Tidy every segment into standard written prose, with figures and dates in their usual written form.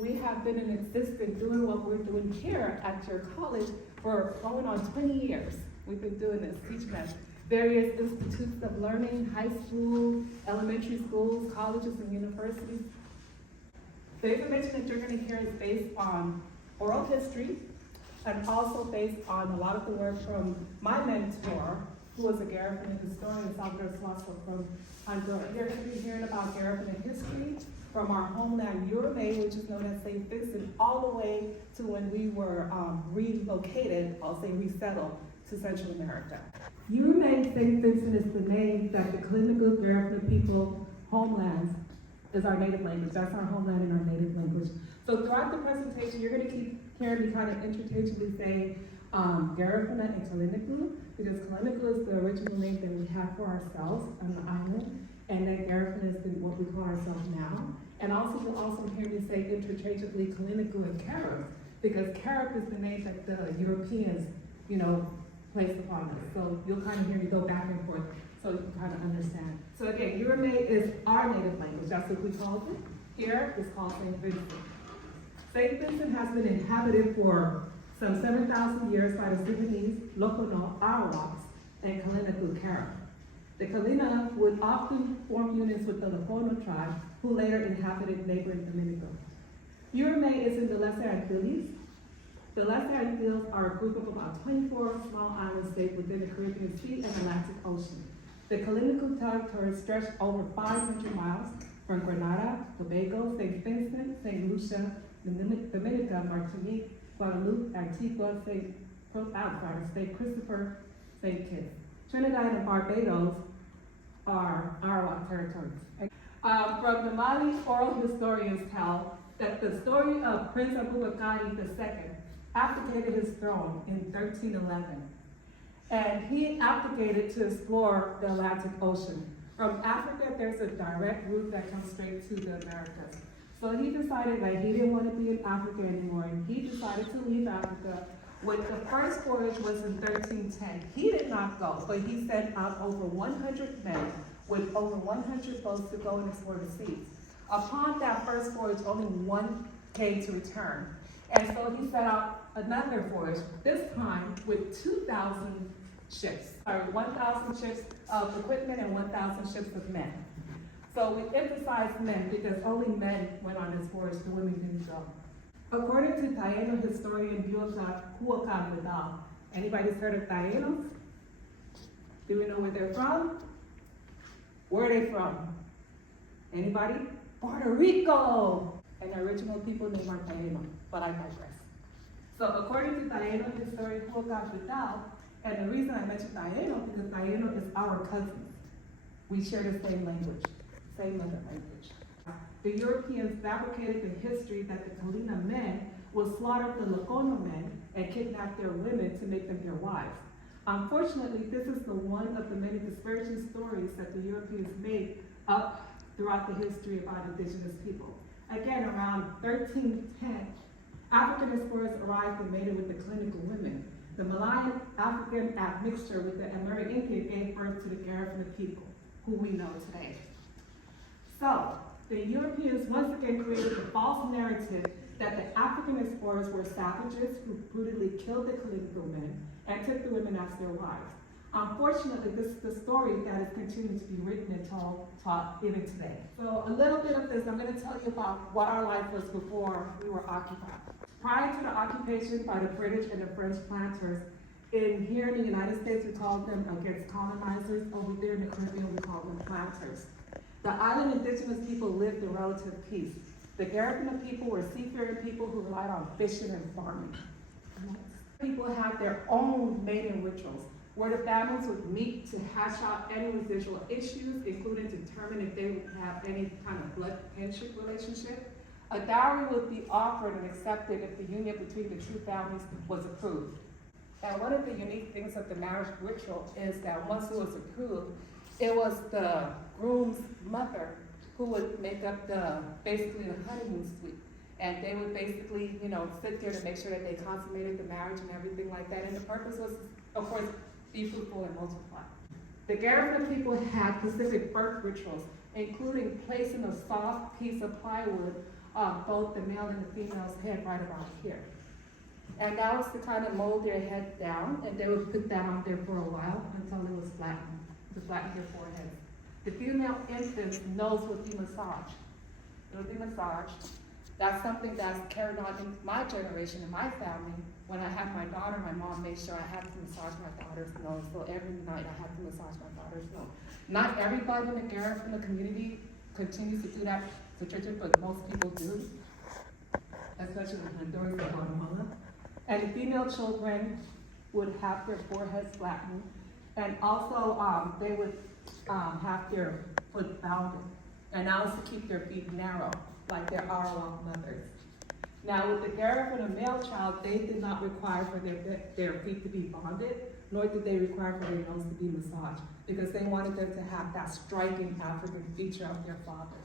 We have been in existence doing what we're doing here at your college for going on 20 years. We've been doing this, teaching at various institutes of learning, high school, elementary schools, colleges, and universities. The information that you're going to hear is based on oral history and also based on a lot of the work from my mentor, who was a Garifuna historian, Salvador Suazo from Honduras. You're going to be hearing about Garifuna history from our homeland, Uruguay, which is known as St. Vincent, all the way to when we were relocated, I'll say resettled, to Central America. Uruguay St. Vincent is the name that the Garinagu Garifuna people homelands is our native language. That's our homeland and our native language. So throughout the presentation, you're going to keep hearing me kind of interchangeably say Garifuna and Garinagu, because Garinagu is the original name that we have for ourselves on the island, and then Garifuna is what we call ourselves now. And also, you'll also hear me say interchangeably Garinagu and Carib, because Carib is the name that the Europeans, placed upon us. So you'll kind of hear me go back and forth so you can kind of understand. So again, Uruguay is our native language. That's what we call it. Here, it's called St. Vincent. St. Vincent has been inhabited for some 7,000 years by the Sudanese, Lokono, Arawaks, and Garinagu Carib. The Kalina would often form units with the Lokono tribe, who later inhabited neighboring Dominica. Uruguay is in the Lesser Antilles. The Lesser Antilles are a group of about 24 small island states within the Caribbean Sea and Atlantic Ocean. The Garinagu territory stretched over 500 miles from Grenada, Tobago, St. Vincent, St. Lucia, Dominica, Martinique, Guadeloupe, Antigua, St. Christopher, St. Kitts. Trinidad and Barbados are Arawak territories. From the Mali, oral historians tell that the story of Prince Abubakar II abdicated his throne in 1311. And he abdicated to explore the Atlantic Ocean. From Africa, there's a direct route that comes straight to the Americas. So he decided that he didn't want to be in Africa anymore, and he decided to leave Africa. With the first voyage was in 1310. He did not go, but he sent out over 100 men with over 100 boats to go and explore the seas. Upon that first voyage, only one came to return. And so he set out another voyage, this time with 2,000 ships, or 1,000 ships of equipment and 1,000 ships of men. So we emphasize men because only men went on this voyage, the women didn't go. According to Taino historian Biosa Huacan Vidal, anybody's heard of Tainos? Do we know where they're from? Where are they from? Anybody? Puerto Rico! And the original people named are Taino, but I digress. So according to Taino historian Huacan Vidal, and the reason I mentioned Taino, because Taino is our cousins. We share the same language, same mother language. The Europeans fabricated the history that the Kalina men would slaughter the Lokono men and kidnap their women to make them their wives. Unfortunately, this is the one of the many conspiracy stories that the Europeans made up throughout the history about indigenous people. Again, around 1310, African explorers arrived and mated with the clinical women. The Malayan-African admixture with the Amerindian gave birth to the Garifuna people, who we know today. So, the Europeans once again created the false narrative that the African explorers were savages who brutally killed the clinical men and took the women as their wives. Unfortunately, this is the story that is continuing to be written and taught even today. So a little bit of this, I'm going to tell you about what our life was before we were occupied. Prior to the occupation by the British and the French planters, here in the United States, we called them against colonizers. Over there in the Caribbean, we call them planters. The island indigenous people lived in relative peace. The Garifuna people were seafaring people who relied on fishing and farming. People had their own mating rituals, where the families would meet to hash out any residual issues, including determine if they would have any kind of blood kinship relationship. A dowry would be offered and accepted if the union between the two families was approved. And one of the unique things of the marriage ritual is that once it was approved, it was the groom's mother who would make up basically the honeymoon suite. And they would basically, sit there to make sure that they consummated the marriage and everything like that. And the purpose was, of course, be fruitful and multiply. The Garifuna people had specific birth rituals including placing a soft piece of plywood on both the male and the female's head right about here. And that was to kind of mold their head down, and they would put that on there for a while until it was flattened, to flatten their forehead. The female infant's nose would be massaged. It would be massaged. That's something that's carried on in my generation, in my family. When I had my daughter, my mom made sure I had to massage my daughter's nose. So every night I had to massage my daughter's nose. Not everybody in the Garifuna community continues to do that tradition, but most people do, especially in Honduras and Guatemala. And the female children would have their foreheads flattened, and also they would have their foot bounded, and also keep their feet narrow, like their Arawak mothers. Now, with the Garifuna male child, they did not require for their feet to be bonded, nor did they require for their nose to be massaged, because they wanted them to have that striking African feature of their fathers.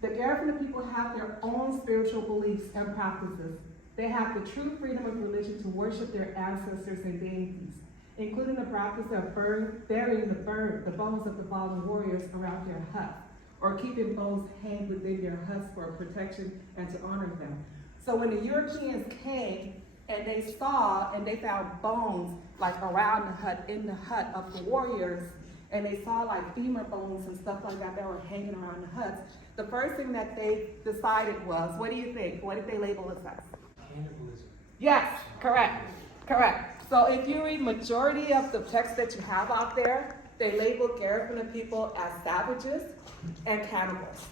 The Garifuna people have their own spiritual beliefs and practices. They have the true freedom of religion to worship their ancestors and deities, including the practice of burying the bones of the fallen warriors around their hut, or keeping bones hanged within their huts for protection and to honor them. So when the Europeans came and they saw and they found bones like around the hut, in the hut of the warriors, and they saw like femur bones and stuff like that were hanging around the huts, the first thing that they decided was, what do you think? What did they label us as? Cannibalism. Yes, correct. So if you read majority of the texts that you have out there, they label Garifuna people as savages and cannibals.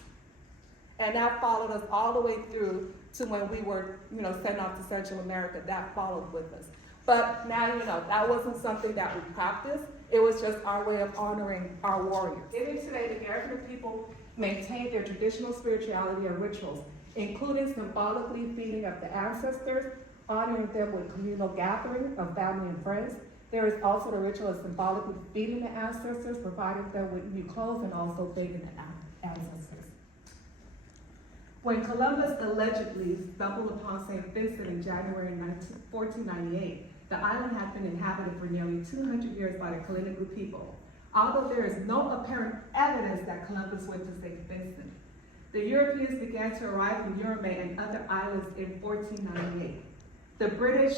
And that followed us all the way through to when we were, sent off to Central America. That followed with us. But now, that wasn't something that we practiced. It was just our way of honoring our warriors. Even today, the Garifuna people maintain their traditional spirituality and rituals, including symbolically feeding of the ancestors, honoring them with communal gathering of family and friends. There is also the ritual of symbolically feeding the ancestors, providing them with new clothes, and also bathing the ancestors. When Columbus allegedly stumbled upon St. Vincent in January 1498, the island had been inhabited for nearly 200 years by the Garinagu people, although there is no apparent evidence that Columbus went to St. Vincent. The Europeans began to arrive in Urume and other islands in 1498. The British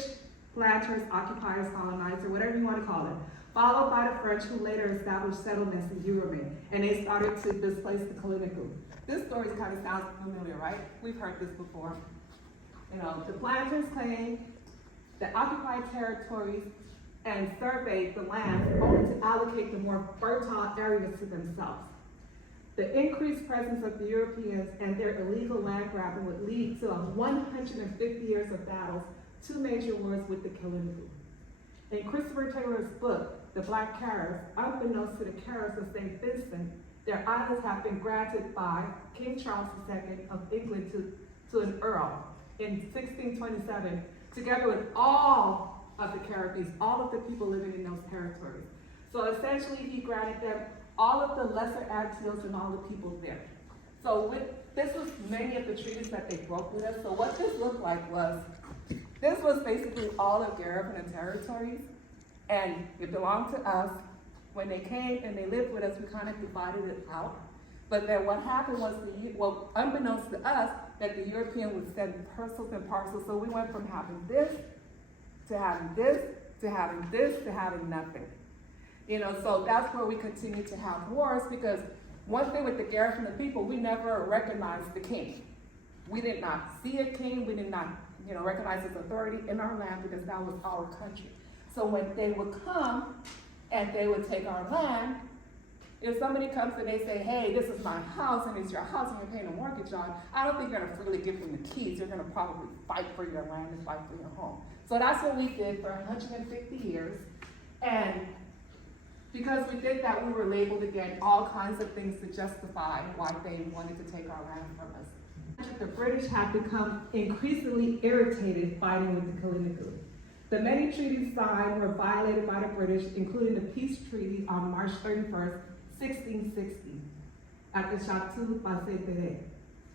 planters, occupiers, colonizers, whatever you want to call it, followed by the French, who later established settlements in Urume, and they started to displace the Garinagu. This story kind of sounds familiar, right? We've heard this before. The planters claimed the occupied territories and surveyed the land only to allocate the more fertile areas to themselves. The increased presence of the Europeans and their illegal land grabbing would lead to 150 years of battles, 2 major wars with the Garinagu. In Christopher Taylor's book, The Black Caribs, unbeknownst to the Caribs of St. Vincent, their islands have been granted by King Charles II of England to an earl in 1627, together with all of the Caribbees, all of the people living in those territories. So essentially, he granted them all of the lesser Antilles and all the people there. So this was many of the treaties that they broke with us. So what this looked like was, this was basically all of Garifuna territories, and it belonged to us. When they came and they lived with us, we kind of divided it out. But then what happened was, unbeknownst to us, that the European would send parcels and parcels. So we went from having this, to having this, to having this, to having nothing. So that's where we continue to have wars, because one thing with the Garifuna people, we never recognized the king. We did not see a king. We did not, recognize his authority in our land, because that was our country. So when they would come and they would take our land, if somebody comes and they say, hey, this is my house and it's your house and you're paying a mortgage on, I don't think you're gonna freely give them the keys. You're gonna probably fight for your land and fight for your home. So that's what we did for 150 years. And because we did that, we were labeled again all kinds of things to justify why they wanted to take our land from us. The British have become increasingly irritated fighting with the Garinagu. The many treaties signed were violated by the British, including the peace treaty on March 31st, 1660, at the Chateau Basseterre.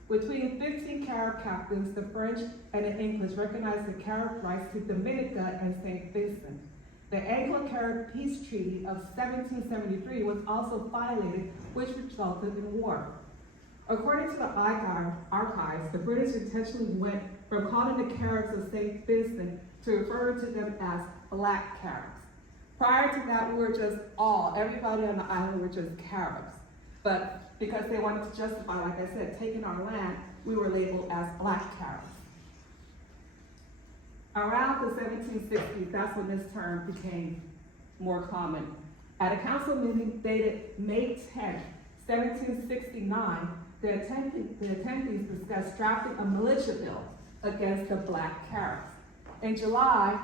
Between 15 Carib captains, the French and the English recognized the Carib rights to Dominica and St. Vincent. The Anglo-Carib Peace Treaty of 1773 was also violated, which resulted in war. According to the archives, the British intentionally went from calling the Caribs a safe citizen to refer to them as Black Caribs. Prior to that, we were just everybody on the island were just Caribs. But because they wanted to justify, like I said, taking our land, we were labeled as Black Caribs. Around the 1760s, that's when this term became more common. At a council meeting dated May 10, 1769, the attendees discussed drafting a militia bill against the Black Caribs. In July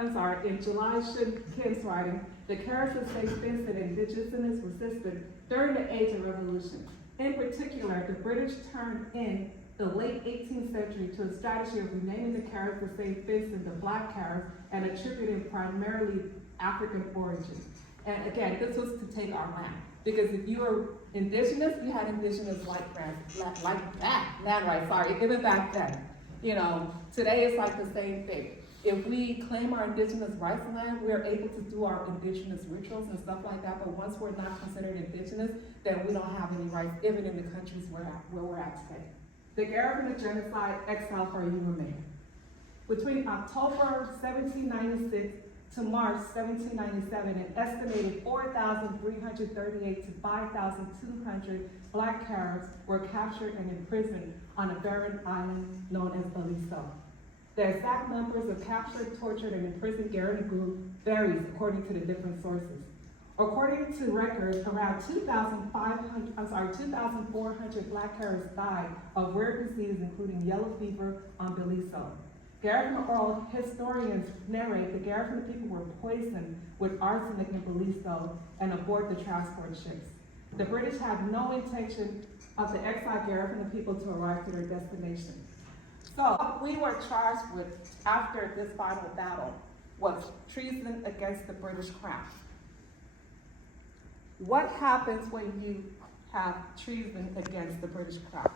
Shinkin's writing, the Caribs had faced an indigenous resistance during the Age of Revolution. In particular, the British turned in the late 18th century to a strategy of renaming the Caribs the same face as the Black Caribs and attributing primarily African origin. And again, this was to take our land. Because if you were indigenous, you had indigenous land rights, sorry, even back then. You know, today it's like the same thing. If we claim our indigenous rights land, we're able to do our indigenous rituals and stuff like that, but once we're not considered indigenous, then we don't have any rights, even in the countries where we're at today. The Garifuna genocide, exile for a human being. Between October 1796 to March 1797, an estimated 4,338 to 5,200 Black Caribs were captured and imprisoned on a barren island known as Beliso. The exact numbers of captured, tortured, and imprisoned Garinagu varies according to the different sources. According to records, around 2,400 Black Caribs died of rare diseases, including yellow fever on Beliso. Garifuna oral historians narrate the Garifuna people were poisoned with arsenic in Beliso and aboard the transport ships. The British had no intention of the exiled Garifuna people to arrive to their destination. So what we were charged with after this final battle was treason against the British Crown. What happens when you have treason against the British Crown?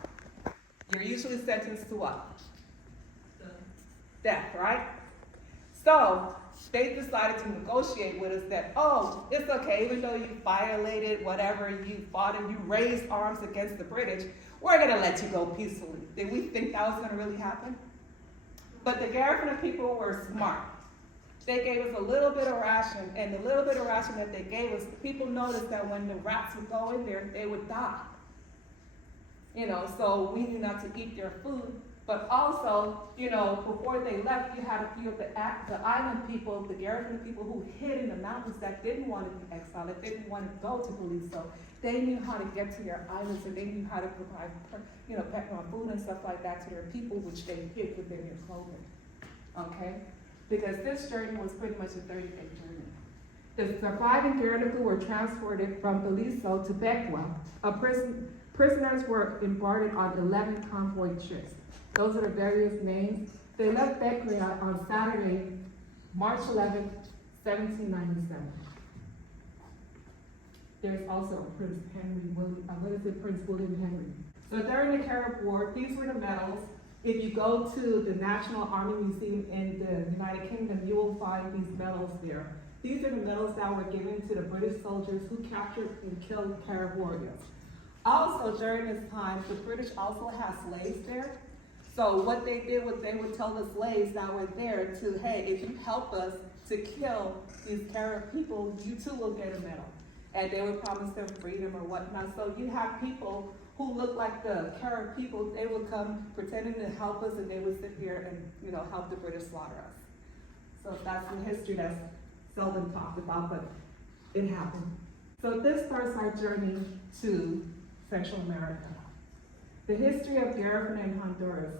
You're usually sentenced to what? Death, right? So they decided to negotiate with us that, oh, it's okay, even though you violated whatever you fought and you raised arms against the British, we're gonna let you go peacefully. Did we think that was gonna really happen? But the Garifuna people were smart. They gave us a little bit of ration, and the little bit of ration that they gave us, people noticed that when the rats would go in there, they would die. You know, so we knew not to eat their food. But also, you know, before they left, you had a few of the island people, the Garifuna people who hid in the mountains that didn't want to be exiled, that didn't want to go to Beliso. They knew how to get to their islands, and they knew how to provide, you know, food and stuff like that to their people, which they hid within their clothing. Okay? Because this journey was pretty much a 30-day journey. The surviving Garinagu were transported from Beliso to Beckwell. Prisoners were embarked on 11 convoy trips. Those are the various names. They left Beckwell on Saturday, March 11, 1797. There's also Prince William Henry. So during the Carib War, these were the medals. If you go to the National Army Museum in the United Kingdom, you will find these medals there. These are the medals that were given to the British soldiers who captured and killed Carib warriors. Also, during this time, the British also had slaves there. So what they did was they would tell the slaves that were there to, hey, if you help us to kill these Carib people, you too will get a medal. And they would promise them freedom or whatnot. So you have people who look like the Carib people, they would come pretending to help us, and they would sit here and, you know, help the British slaughter us. So that's a history that's seldom talked about, but it happened. So this starts our journey to Central America. The history of Garifuna in Honduras,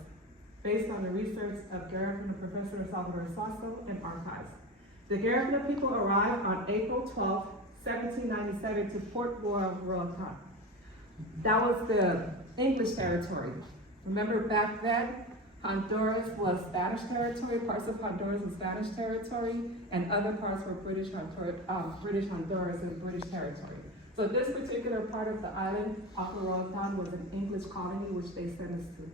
based on the research of Garifuna Professor Arturo Zepeda and archives. The Garifuna people arrived on April 12, 1797 to Port Royal. That was the English territory. Remember back then, Honduras was Spanish territory, parts of Honduras was Spanish territory, and other parts were British Honduras and British territory. So this particular part of the island, off of Royal Town, was an English colony which they sent us to.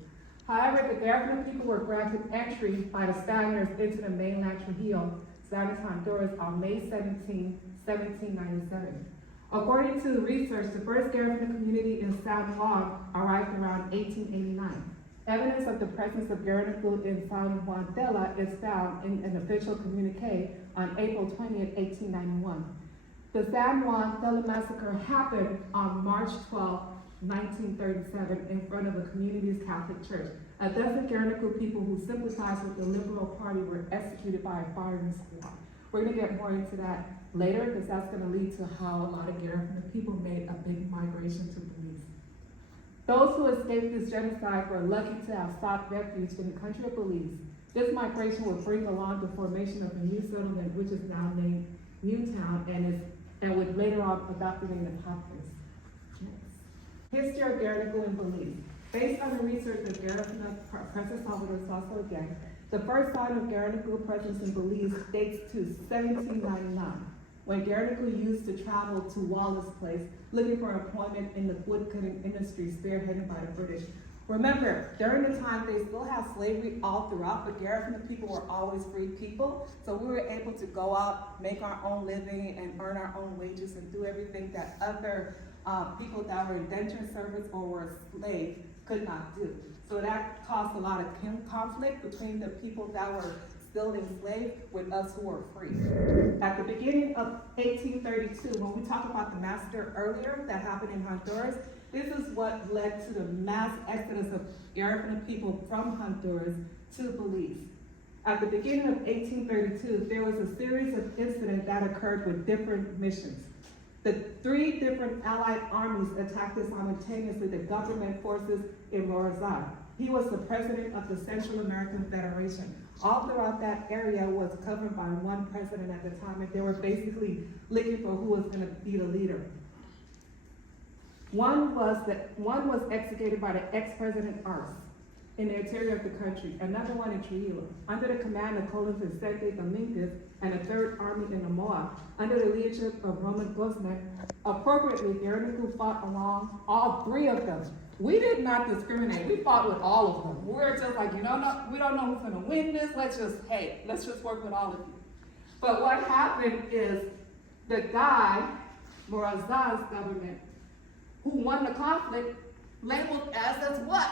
However, the Garifuna people were granted entry by the Spaniards into the mainland Trujillo established Honduras on May 17, 1797. According to research, the first Garifuna community in San Juan arrived around 1889. Evidence of the presence of Garinagu in San Juan Tela is found in an official communique on April 20th, 1891. The San Juan Tela massacre happened on March 12, 1937, in front of the community's Catholic church. A dozen Garinagu people who sympathized with the Liberal Party were executed by a firing squad. We're going to get more into that later, because that's going to lead to how a lot of Garifuna people made a big migration to Belize. Those who escaped this genocide were lucky to have sought refuge in the country of Belize. This migration would bring along the formation of a new settlement, which is now named Newtown, and would later on adopt the name of Hopkins. History of Garinagu in Belize. Based on the research of Garifuna, Professor Arturo Zepeda again, the first sign of Garinagu presence in Belize dates to 1799, when Garinagu used to travel to Wallace Place looking for employment in the woodcutting industry spearheaded by the British. Remember, during the time they still had slavery all throughout, but Garifuna people were always free people, so we were able to go out, make our own living, and earn our own wages and do everything that other people that were indentured service or were slaves could not do. So that caused a lot of conflict between the people that were still enslaved with us who were free. At the beginning of 1832, when we talked about the massacre earlier that happened in Honduras, this is what led to the mass exodus of Garifuna people from Honduras to Belize. At the beginning of 1832, there was a series of incidents that occurred with different missions. The three different Allied armies attacked simultaneously the government forces in Morazan. He was the president of the Central American Federation. All throughout that area was covered by one president at the time, and they were basically looking for who was going to be the leader. One was executed by the ex-president Arce in the interior of the country, another one in Trujillo, under the command of Colonel Vicente Dominguez, and a third army in Amoa, under the leadership of Roman Guzman. Appropriately, Garinagu fought along all three of them. We did not discriminate. We fought with all of them. We were just like, we don't know who's gonna win this. Let's just work with all of you. But what happened is the guy, Morazan's government, who won the conflict, labeled as what?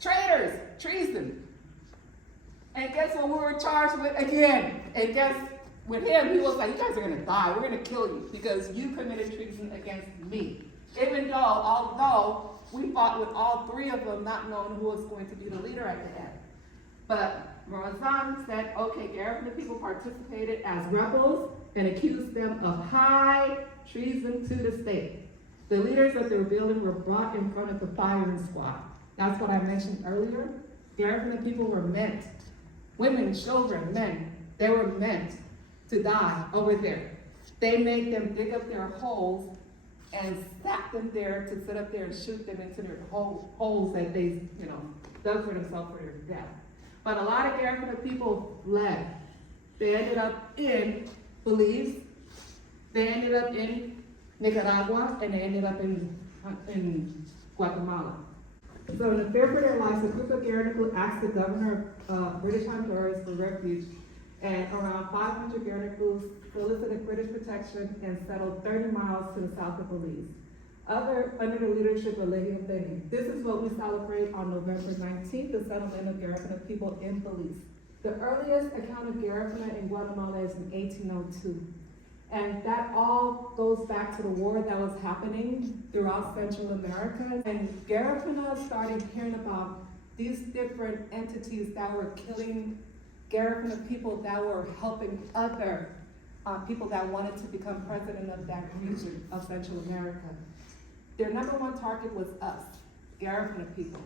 Traitors, treason. And guess what we were charged with again? And guess with him, he was like, you guys are gonna die. We're gonna kill you because you committed treason against me. Although we fought with all three of them, not knowing who was going to be the leader at the end. But Morazan said, okay, Garifuna people participated as rebels and accused them of high treason to the state. The leaders of the rebellion were brought in front of the firing squad. That's what I mentioned earlier. Garifuna people were meant, women, children, men, they were meant to die over there. They made them dig up their holes and stack them there to sit up there and shoot them into their holes that they, dug for themselves for their death. But a lot of Garifuna people fled. They ended up in Belize, they ended up in Nicaragua, and they ended up in Guatemala. So in the fear for their lives, a group of Garinagu asked the governor of British Honduras for refuge, and around 500 Garinagu solicited British protection and settled 30 miles to the south of Belize. Under the leadership of Lady of Benny. This is what we celebrate on November 19th, the settlement of Garifuna people in Belize. The earliest account of Garifuna in Guatemala is in 1802. And that all goes back to the war that was happening throughout Central America. And Garifuna started hearing about these different entities that were killing Garifuna people that were helping other people that wanted to become president of that region of Central America. Their number one target was us, Garifuna people.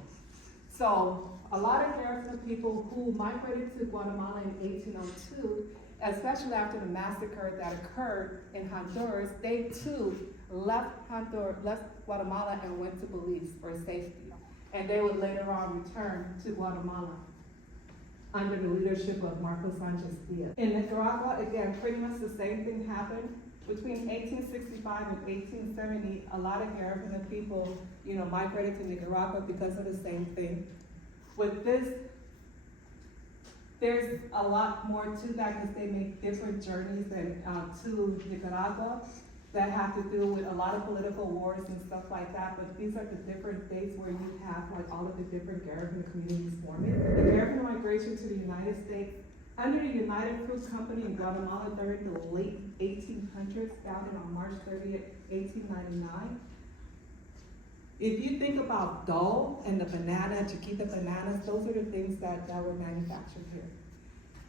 So a lot of Garifuna people who migrated to Guatemala in 1802, especially after the massacre that occurred in Honduras, they too left Guatemala and went to Belize for safety. And they would later on return to Guatemala under the leadership of Marco Sanchez Diaz. In Nicaragua, again, pretty much the same thing happened. Between 1865 and 1870, a lot of Garifuna people, migrated to Nicaragua because of the same thing. With this There's a lot more to that because they make different journeys to Nicaragua that have to do with a lot of political wars and stuff like that, but these are the different dates where you have like all of the different Garifuna communities forming. The Garifuna migration to the United States under the United Fruit Company in Guatemala during the late 1800s, founded on March 30th, 1899. If you think about dough and the banana, chiquita bananas, those are the things that were manufactured here.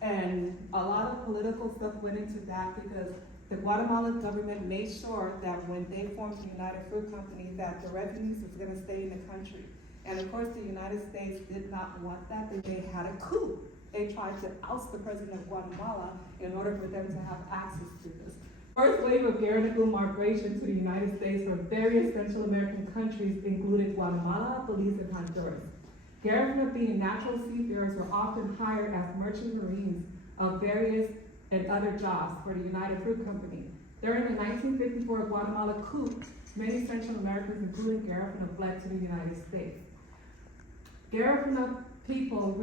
And a lot of political stuff went into that because the Guatemalan government made sure that when they formed the United Fruit Company that the revenues was gonna stay in the country. And of course the United States did not want that, and they had a coup. They tried to oust the president of Guatemala in order for them to have access to this. First wave of Garinagu migration to the United States from various Central American countries included Guatemala, Belize, and Honduras. Garifuna, being natural seafarers, were often hired as merchant marines of various and other jobs for the United Fruit Company. During the 1954 Guatemala coup, many Central Americans, including Garifuna, fled to the United States. Garifuna people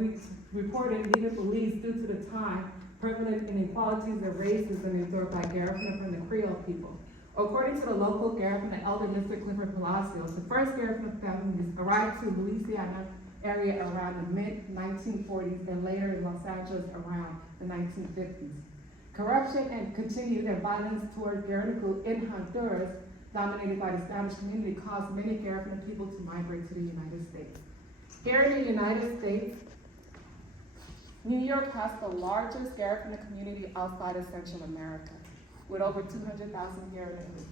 reported leaving Belize due to the time prevalent inequalities and racism endured by Garifuna from the Creole people. According to the local Garifuna elder, Mr. Clifford Palacios, the first Garifuna families arrived to Louisiana area around the mid-1940s and later in Los Angeles around the 1950s. Corruption and continued violence toward Garinagu in Honduras, dominated by the Spanish community, caused many Garifuna people to migrate to the United States. Here in the United States, New York has the largest Garifuna community outside of Central America, with over 200,000 Garinagu.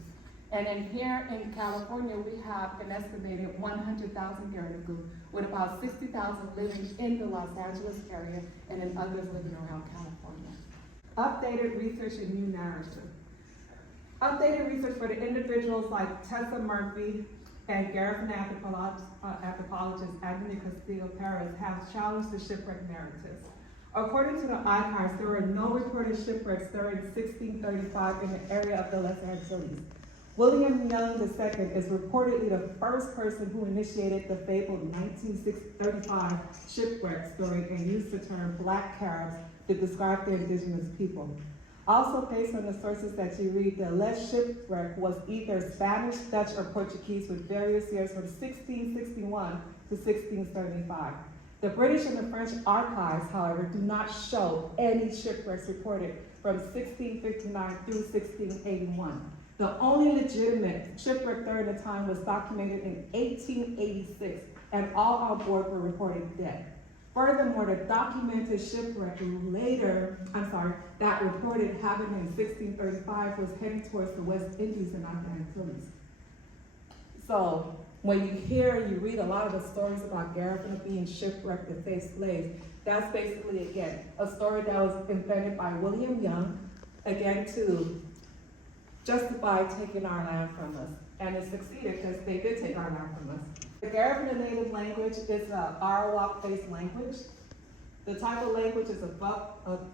And then here in California, we have an estimated 100,000 Garinagu, with about 60,000 living in the Los Angeles area, and then others living around California. Updated research and new narrative. Updated research for the individuals like Tessa Murphy and Garifuna anthropologist Anthony Castillo Perez have challenged the shipwreck narratives. According to the archives, there were no reported shipwrecks during 1635 in the area of the Los Angeles. William Young II is reportedly the first person who initiated the fabled 1935 shipwreck story and used the term Black Caribs to describe the indigenous people. Also, based on the sources that you read, the alleged shipwreck was either Spanish, Dutch, or Portuguese, with various years from 1661 to 1675. The British and the French archives, however, do not show any shipwrecks reported from 1659 through 1681. The only legitimate shipwreck during the time was documented in 1886, and all on board were reported dead. Furthermore, the documented shipwreck that reported happening in 1635 was heading towards the West Indies and not the Antilles. So, when you read a lot of the stories about Garifuna being shipwrecked and faced slaves, that's basically, again, a story that was invented by William Young, again, to justify taking our land from us. And it succeeded because they did take our land from us. The Garifuna native language is an Arawak-based language. The type of language is a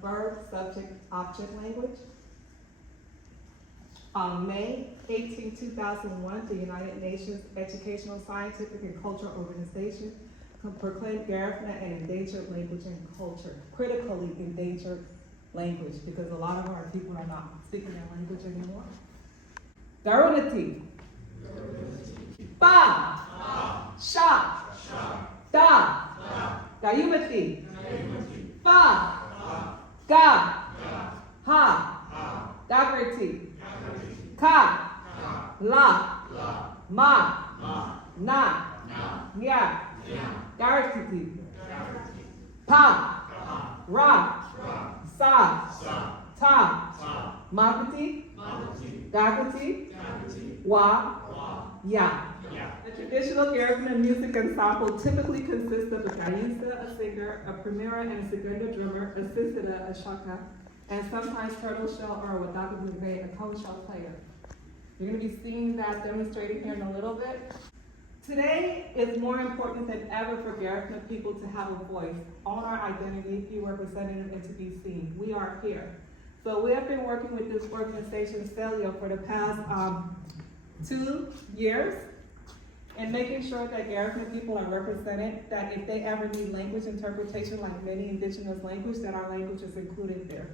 verb, subject, object language. On May 18, 2001, the United Nations Educational, Scientific, and Cultural Organization proclaimed Garifuna an endangered language and culture, critically endangered language, because a lot of our people are not speaking that language anymore. Garunati. Ba. Sha. Da. Gayumati. Fa. Ga. Ha. Gagrati. Ka. La. Ma. Na. Nya. Garatiti. Pa. Ra. Sa. Ta. Magati. Gagati. Wa. Ya. The traditional Garifuna music ensemble typically consists of a gaisa, a singer, a primera and a segunda drummer, a sisida, a shaka, and sometimes turtle shell or a wadagabuve, a conch shell player. You're going to be seeing that demonstrated here in a little bit. Today is more important than ever for Garifuna people to have a voice, own our identity, be represented, and to be seen. We are here. So we have been working with this organization, Celio, for the past 2 years. and making sure that Garifuna people are represented, that if they ever need language interpretation, like many indigenous languages, that our language is included there.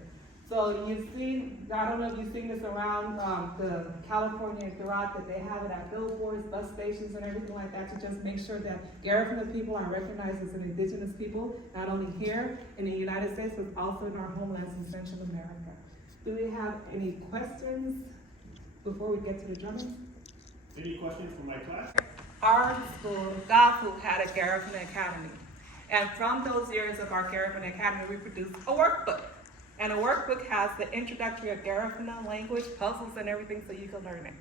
So you've seen, I don't know if you've seen this around the California and throughout, that they have it at billboards, bus stations, and everything like that, to just make sure that Garifuna people are recognized as an indigenous people, not only here in the United States, but also in our homelands in Central America. Do we have any questions before we get to the drumming? Any questions from my class? Our school, Gahfu, had a Garifuna Academy. And from those years of our Garifuna Academy, we produced a workbook. And a workbook has the introductory of Garifuna language, puzzles and everything, so you can learn it.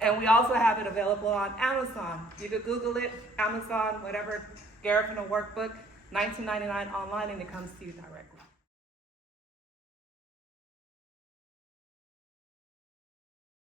And we also have it available on Amazon. You could Google it, Amazon, whatever, Garifuna workbook, $19.99 online, and it comes to you directly.